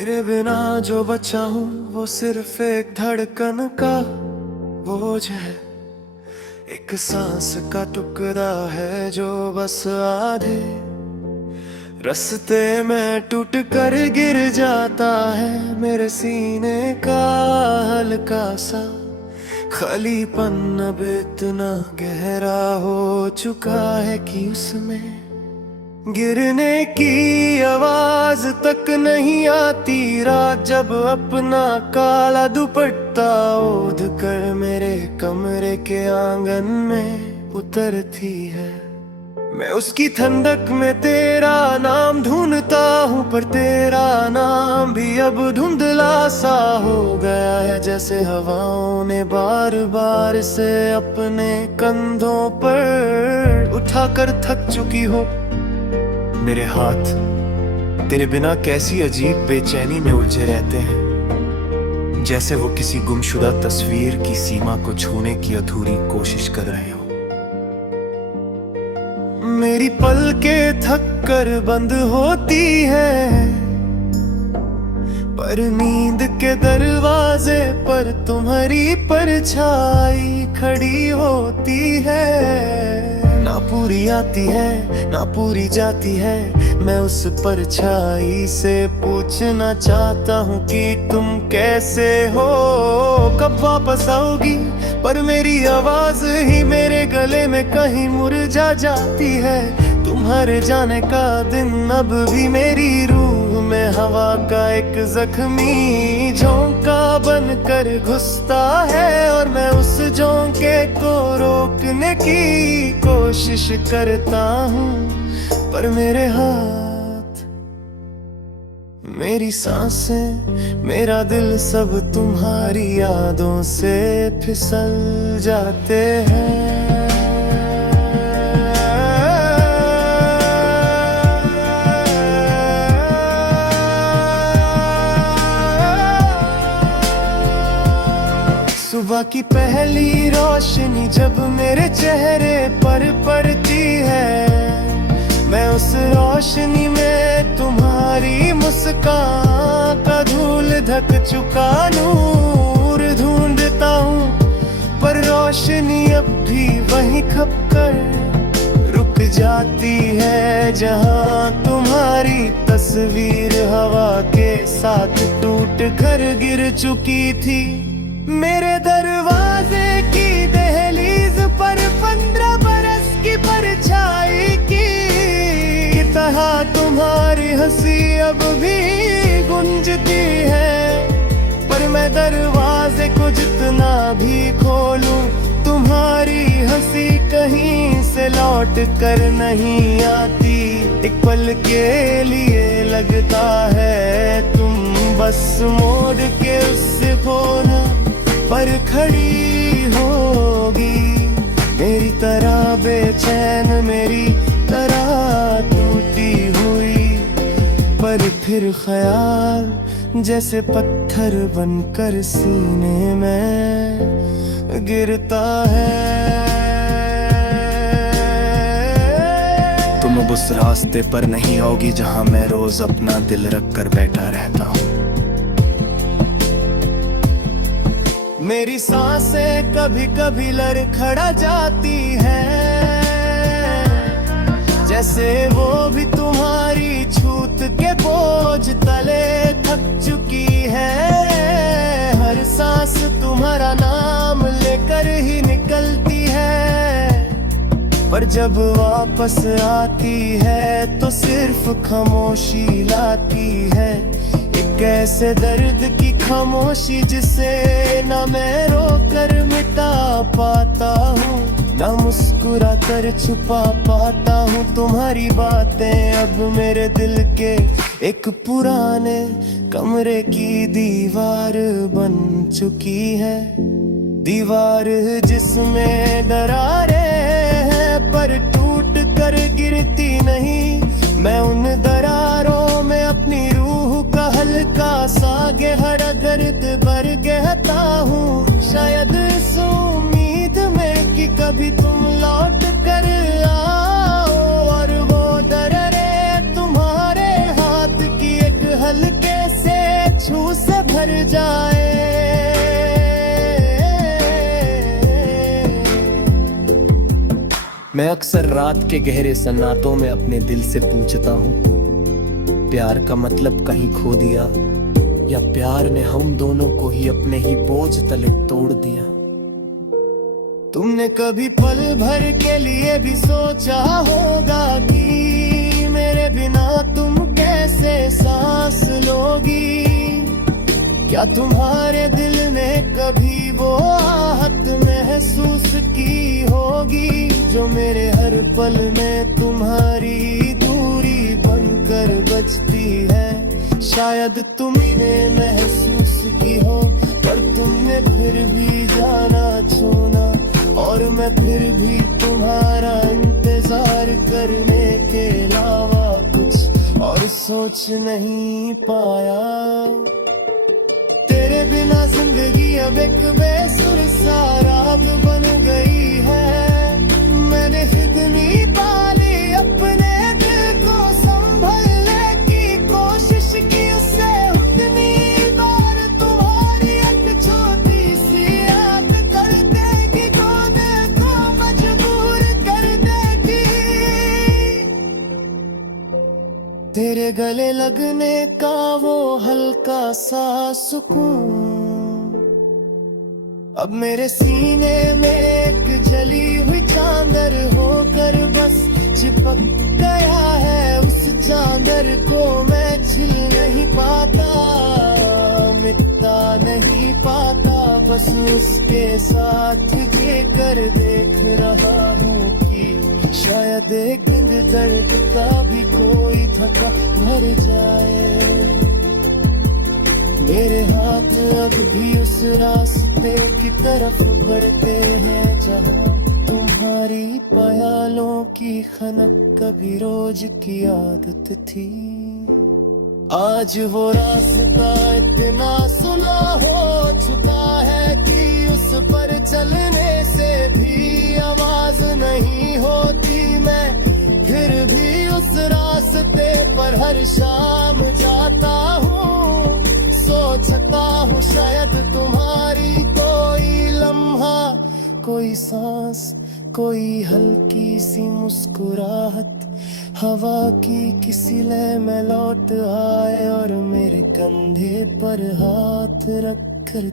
तेरे बिना जो बचा हूँ वो सिर्फ एक धड़कन का बोझ है। एक सांस का टुकड़ा है जो बस आधे रास्ते में टूट कर गिर जाता है। मेरे सीने का हल्का सा खालीपन अब इतना गहरा हो चुका है कि उसमें गिरने की आवाज तक नहीं आती। रात जब अपना काला दुपट्टा ओढ़ कर मेरे कमरे के आंगन में उतरती है, मैं उसकी ठंडक में तेरा नाम ढूंढता हूँ, पर तेरा नाम भी अब धुंधला सा हो गया है। जैसे हवाओं ने बार बार से अपने कंधों पर उठाकर थक चुकी हो। मेरे हाथ तेरे बिना कैसी अजीब बेचैनी में उलझे रहते हैं, जैसे वो किसी गुमशुदा तस्वीर की सीमा को छूने की अधूरी कोशिश कर रहे हो। मेरी पलकें थक कर बंद होती है, पर नींद के दरवाजे पर तुम्हारी परछाई खड़ी होती है। ना पूरी आती है ना पूरी जाती है, मैं उस परछाई से पूछना चाहता हूँ कि तुम कैसे हो, कब वापस आओगी। पर मेरी आवाज ही मेरे गले में कहीं मुरझा जाती है। तुम्हारे जाने का दिन अब भी मेरी रूह में हवा का एक जख्मी झोंका बनकर घुसता है, और मैं उस झोंके को रोकने की कोशिश करता हूँ, पर मेरे हाथ मेरी सांसें मेरा दिल सब तुम्हारी यादों से फिसल जाते हैं। सुबह की पहली रोशनी जब मेरे चेहरे पर पड़ती है, मैं उस रोशनी में तुम्हारी मुस्कान का धूल ढक चुका नूर ढूंढता हूँ, पर रोशनी अब भी वहीं खप कर रुक जाती है, जहाँ तुम्हारी तस्वीर हवा के साथ टूट कर गिर चुकी थी। मेरे दरवाजे की दहलीज पर 15 बरस की परछाई की तरह तुम्हारी हंसी अब भी गूंजती है, पर मैं दरवाजे को जितना भी खोलूं तुम्हारी हंसी कहीं से लौट कर नहीं आती। एक पल के लिए लगता है तुम बस मोड़ के उससे खोना पर खड़ी होगी, मेरी तरह बेचैन मेरी तरह टूटी हुई। पर फिर ख्याल जैसे पत्थर बनकर सीने में गिरता है। तुम अब उस रास्ते पर नहीं आओगी जहां मैं रोज अपना दिल रख कर बैठा रहता हूँ। मेरी सांसें कभी कभी लड़खड़ा जाती है, जैसे वो भी तुम्हारी छूत के बोझ तले थक चुकी है। हर सांस तुम्हारा नाम लेकर ही निकलती है, पर जब वापस आती है तो सिर्फ खामोशी लाती है। कैसे दर्द की खामोशी जिसे ना मैं रोकर मिटा पाता हूँ, ना मुस्कुरा कर छुपा पाता हूँ। तुम्हारी बातें अब मेरे दिल के एक पुराने कमरे की दीवार बन चुकी है। दीवार जिसमें दरारें हैं पर टूट कर गिरती नहीं। मैं उन दरारों में अपनी रूह का हल्का सा गहरा दर्द भर कहता हूँ, शायद इस उम्मीद में कि कभी तुम लौट कर आओ, और वो दरारें तुम्हारे हाथ की एक हल्के से मैं अक्सर रात के गहरे सन्नाटों में अपने दिल से पूछता हूँ, प्यार का मतलब कहीं खो दिया, या प्यार ने हम दोनों को ही अपने ही बोझ तले तोड़ दिया। तुमने कभी पल भर के लिए भी सोचा होगा कि मेरे बिना तुम कैसे सांस लोगी? क्या तुम्हारे दिल ने कभी वो आहट महसूस की होगी, जो मेरे हर पल में तुम्हारी दूरी बनकर बजती है? शायद तुमने महसूस की हो, पर तुमने फिर भी जाना छोड़ा, और मैं फिर भी तुम्हारा इंतजार करने के अलावा कुछ और सोच नहीं पाया। तेरे बिना जिंदगी अब एक बेसुर सा राग बन गई है। मैंने इतनी पाली अपने दिल को संभलने की कोशिश की, उससे उतनी बार तुम्हारी एक छोटी सी याद कर देगी, खोने को मजबूर कर देगी। तेरे गले लगने का वो हल्का सा सुकून अब मेरे सीने में एक जली हुई चांदर होकर बस चिपक गया है। उस चांदर को मैं छिल नहीं पाता, मिटता नहीं पाता, बस उसके साथ ये कर देख रहा हूँ कि शायद एक दिन दर्द का भी कोई थका भर जाए। मेरे हाथ अब भी उस रास्ते की तरफ बढ़ते हैं जहाँ तुम्हारी प्यालों की खनक कभी रोज की आदत थी। आज वो रास्ता इतना सुना हो चुका है कि उस पर चलने से भी आवाज नहीं होती। मैं फिर भी उस रास्ते पर हर शाम जाता हूँ, सोचता हूँ शायद तुम्हारी कोई लम्हा, कोई सांस, कोई हल्की सी मुस्कुराहट हवा की किसी लय में लौट आए और मेरे कंधे पर हाथ रख कर